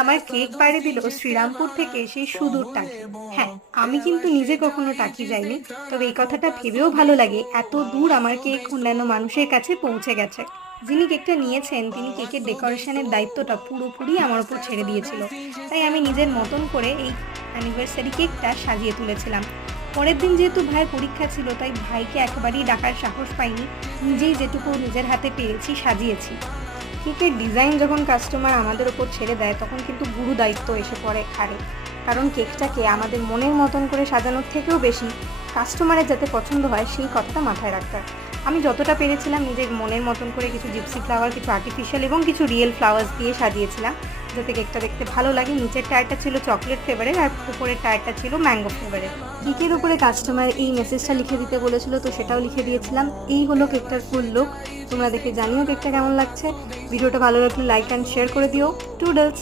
আমার কেক পাড়ি দিল শ্রীরামপুর থেকে সেই সুদূর টাকি। হ্যাঁ, আমি কিন্তু নিজে কখনো টাকি যাইনি, তবে এই কথাটা ভেবেও ভালো লাগে এত দূর আমার কেক অন্যান্য মানুষের কাছে পৌঁছে গেছে। যিনি কেকটা নিয়েছেন তিনি কেকের ডেকোরেশনের দায়িত্বটা পুরোপুরি আমার উপর ছেড়ে দিয়েছিল, তাই আমি নিজের মতন করে এই অ্যানিভার্সারি কেকটা সাজিয়ে তুলেছিলাম। পরের দিন যেহেতু ভাইয়ের পরীক্ষা ছিল, তাই ভাইকে একেবারেই ডাকার সাহস পাইনি, নিজেই যেটুকু নিজের হাতে পেরেছি সাজিয়েছি। কেকের ডিজাইন যখন কাস্টমার আমাদের ওপর ছেড়ে দেয় তখন কিন্তু গুরু দায়িত্ব এসে পড়ে ঘাড়ে। কারণ কেকটাকে আমাদের মনের মতন করে সাজানোর থেকেও বেশি কাস্টমারের যাতে পছন্দ হয় সেই কথাটা মাথায় রাখতে হয়। আমি যতটা পেরেছিলাম নিজের মনের মতন করে কিছু জিপসি ফ্লাওয়ার, কিছু আর্টিফিশিয়াল এবং কিছু রিয়েল ফ্লাওয়ার্স দিয়ে সাজিয়েছিলাম, যাতে কেকটা দেখতে ভালো লাগে। নিচের টায়ারটা ছিল চকলেট ফ্লেভারের আর উপরের টায়ারটা ছিল ম্যাঙ্গো ফ্লেভারের। কেকের উপরে কাস্টমার এই মেসেজটা লিখে দিতে বলেছিল, তো সেটাও লিখে দিয়েছিলাম। এই হলো কেকটার ফুল লুক। তোমরা দেখে জানিও কেকটা কেমন লাগছে। ভিডিওটা ভালো লাগলে লাইক অ্যান্ড শেয়ার করে দিও। টুডলস।